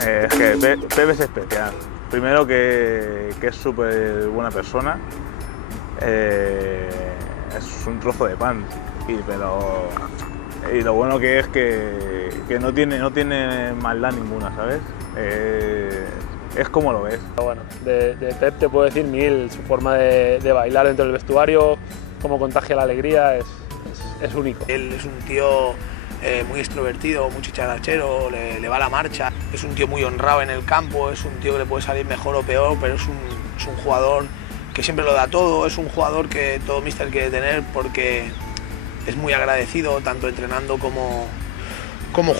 Es que Pep es especial. Primero que es súper buena persona. Es un trozo de pan. Y lo bueno que es que no tiene maldad ninguna, ¿sabes? Es como lo ves. Bueno, de Pep te puedo decir mil. Su forma de bailar dentro del vestuario, cómo contagia la alegría, es único. Él es un tío muy extrovertido, muy chicharachero, le va la marcha. Es un tío muy honrado en el campo, es un tío que le puede salir mejor o peor, pero es un jugador que siempre lo da todo, es un jugador que todo míster quiere tener porque es muy agradecido, tanto entrenando como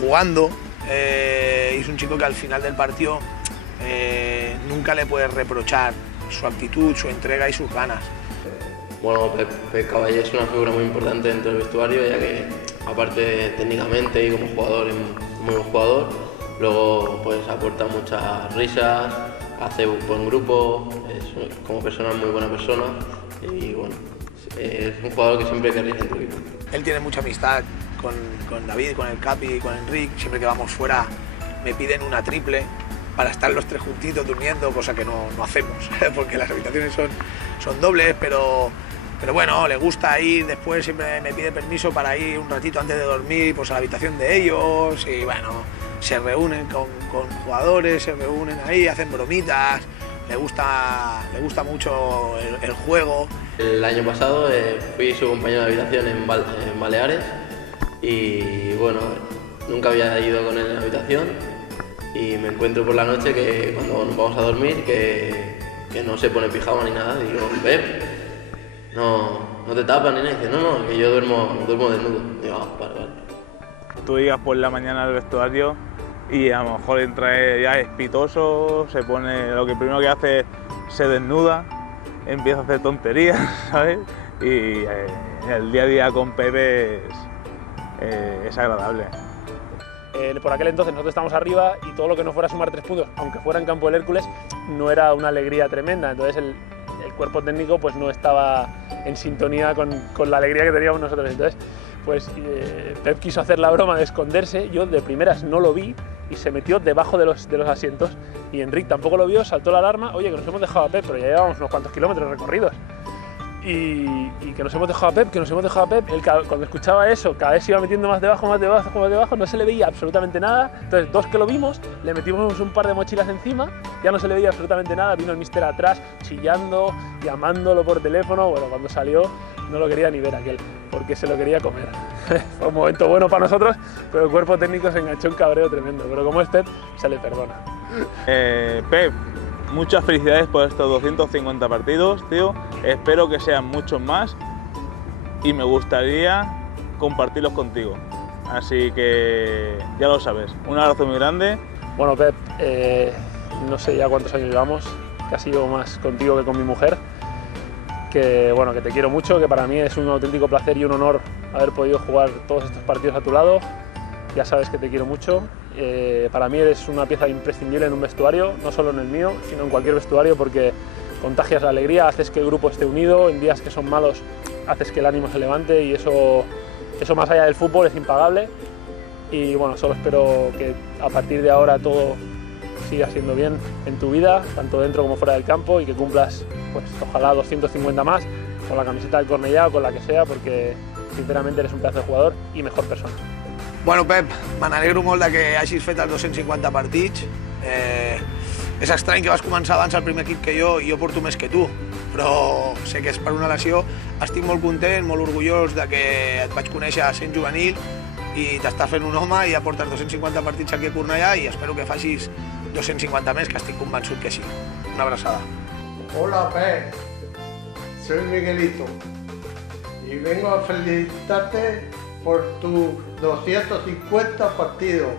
jugando. Y es un chico que al final del partido nunca le puedes reprochar su actitud, su entrega y sus ganas. Bueno, Pep Caballé es una figura muy importante dentro del vestuario, ya que aparte técnicamente y como jugador es muy buen jugador, luego pues aporta muchas risas, hace un buen grupo, como persona es muy buena persona y bueno, es un jugador que siempre querría en tu equipo. Él tiene mucha amistad con David, con el Capi, con Enric. Siempre que vamos fuera me piden una triple para estar los tres juntitos durmiendo, cosa que no hacemos, porque las habitaciones son dobles, pero bueno, le gusta ir después, siempre me pide permiso para ir un ratito antes de dormir pues, a la habitación de ellos y bueno, se reúnen con jugadores, se reúnen ahí, hacen bromitas, le gusta mucho el juego. El año pasado fui su compañero de habitación en Baleares y bueno, nunca había ido con él en la habitación y me encuentro por la noche que cuando nos vamos a dormir que no se pone pijama ni nada, y digo, Pep, no te tapas ni nada, y dice, no, que yo duermo desnudo. Y digo, vale. Tú llegas por la mañana al vestuario y a lo mejor entra ya espitoso, se pone, lo que primero que hace se desnuda, empieza a hacer tonterías, ¿sabes? Y el día a día con Pepe es agradable. Por aquel entonces nosotros estábamos arriba y todo lo que no fuera sumar 3 puntos, aunque fuera en campo del Hércules, no era una alegría tremenda. Entonces el cuerpo técnico pues, no estaba en sintonía con la alegría que teníamos nosotros. Entonces pues, Pep quiso hacer la broma de esconderse, yo de primeras no lo vi y se metió debajo de los asientos y Enric tampoco lo vio, saltó la alarma, oye que nos hemos dejado a Pep, pero ya llevábamos unos cuantos kilómetros recorridos. Y que nos hemos dejado a Pep, él cuando escuchaba eso cada vez se iba metiendo más debajo, no se le veía absolutamente nada. Entonces 2 que lo vimos, le metimos un par de mochilas encima, ya no se le veía absolutamente nada, vino el míster atrás chillando, llamándolo por teléfono, bueno, cuando salió no lo quería ni ver aquel, porque se lo quería comer. Fue un momento bueno para nosotros, pero el cuerpo técnico se enganchó un cabreo tremendo, pero como es Pep, se le perdona. Pep, muchas felicidades por estos 250 partidos, tío. Espero que sean muchos más y me gustaría compartirlos contigo. Así que ya lo sabes. Un abrazo muy grande. Bueno, Pep, no sé ya cuántos años llevamos, casi llevo más contigo que con mi mujer. Que, bueno, que te quiero mucho, que para mí es un auténtico placer y un honor haber podido jugar todos estos partidos a tu lado. Ya sabes que te quiero mucho. Para mí eres una pieza imprescindible en un vestuario, no solo en el mío, sino en cualquier vestuario, porque contagias la alegría, haces que el grupo esté unido, en días que son malos haces que el ánimo se levante y eso más allá del fútbol es impagable. Y bueno, solo espero que a partir de ahora todo siga siendo bien en tu vida, tanto dentro como fuera del campo, y que cumplas, pues ojalá 250 más, con la camiseta del Cornellà o con la que sea, porque sinceramente eres un pedazo de jugador y mejor persona. Bueno, Pep, me n'alegro molt que hagis fet els 250 partits. És estrany que vas començar abans al primer equip que jo, i jo porto més que tu, però sé que és per una lesió. Estic molt content, molt orgullós de que et vaig conèixer sent juvenil i t'estàs fent un home i ja portes 250 partits aquí a Cornellà i espero que facis 250 més, que estic convençut que sí. Una abraçada. Hola, Pep. Soy Miguelito y vengo a felicitarte por tus 250 partidos.